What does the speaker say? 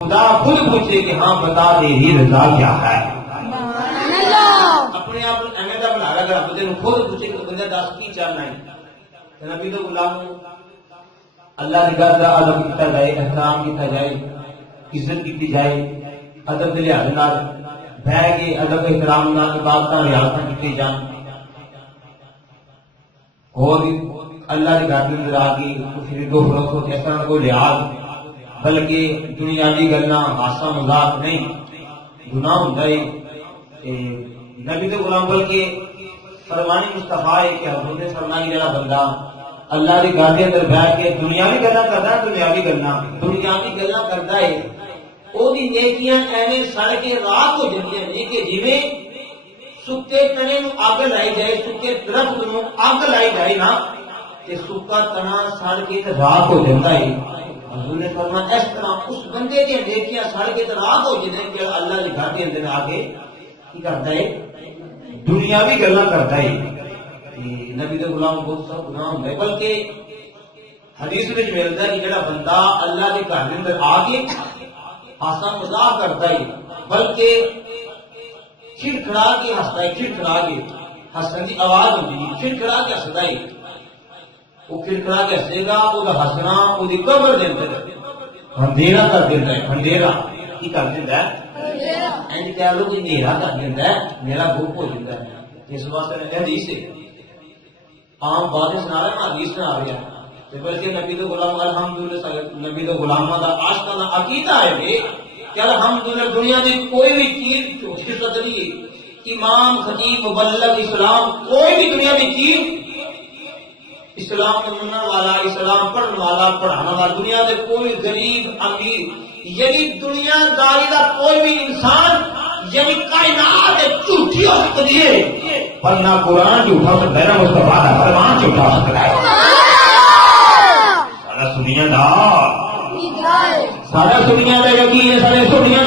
خدا خود پوچھے کہ ہاں بتا تیری رضا کیا ہے. اپنے آپ ایویں دا بنا رہا رب تینوں خود پوچھے کہ بندہ دس کی چاہنا ہے. نبی تو غلام اللہ کی گھر کا ادب کیتا جائے، احترام کیتا جائے، عزت کی جائے، ادب کے لحاظ نال بہ کے ادب احترام نال عبادتاں ریاضتاں کیتی جان. اور اللہ کے گھر میں آ کے خرید و فروخت ہو اس طرح کوئی لحاظ بلکہ دنیاوی گلاں ہاسا مذاق نہیں گناہ ہوندا ہے. نبی تو غلام بلکہ فرمانی مصطفیٰ ہے کہ حضور نے فرمایا جڑا بندہ اللہ کی گھر کے اندر بیٹھ کے دنیاوی گلاں کردا ہے، دنیاوی گلاں کردا ہے، او دی نیکیاں ایویں سڑ کے راکھ ہو جاندیاں نے کہ جویں سکے تنے نو اگ لائی جائے، سکے درخت نو اگ لائی جائے نا تے سکا تنا سڑ کے راکھ ہو جاندا ہے. حضور نے فرمایا اس طرح اس بندے کی نیکیاں سڑ کے راکھ ہو جاندے کہ اللہ کے گھر کے اندر آ کے کی کرتا ہے دنیاوی گلاں کرتا ہے. نبی دے غلام بہت سا گناہ ہوندا ہے، بلکہ حدیث میں ملتا ہے کہ جڑا بندہ اللہ کے گھر کے اندر آ کے ہاسا مذاق کرتا ہے بلکہ کھڑکھڑا کے ہستا ہے، کھڑکھڑا کے ہسن کی آواز ہوتی ہے، کھڑکھڑا کے ہستا ہے، وہ کھڑکھڑا کے ہسے گا، وہ ہسنا وہ قبر دے اندر اندھیرا کر دیتا ہے. اندھیرا کی کر دیتا ہے؟ اینج کہہ لو کہ اندھیرا کر دیتا ہے، میرا بھوک ہو جاتا ہے. اس واسطے حدیث ہے عام باتیں سنا رہے ہیں، حدیث سنا رہے ہیں. بلکہ نبی تو غلام الحمدللہ نبی تو غلامہ دا عاشقاں دا عقیدہ ہے کہ الحمدللہ دنیا میں کوئی بھی چیز حقیقت نہیں ہے. امام خطیب مبلغ اسلام کوئی بھی دنیا میں چیز اسلام کو مننے والا، اسلام پڑھنے والا، پڑھانے والا، دنیا میں کوئی غریب امیر یعنی دنیا داری کا کوئی بھی انسان یعنی کائنات جھوٹی ہو سکتی ہے پر نہ قرآن جھوٹا ہو سکتا ہے، نہ مصطفیٰ کا فرمان جھوٹا ہو سکتا ہے. سارا سنیا دا یقین ہے، سارے سنیا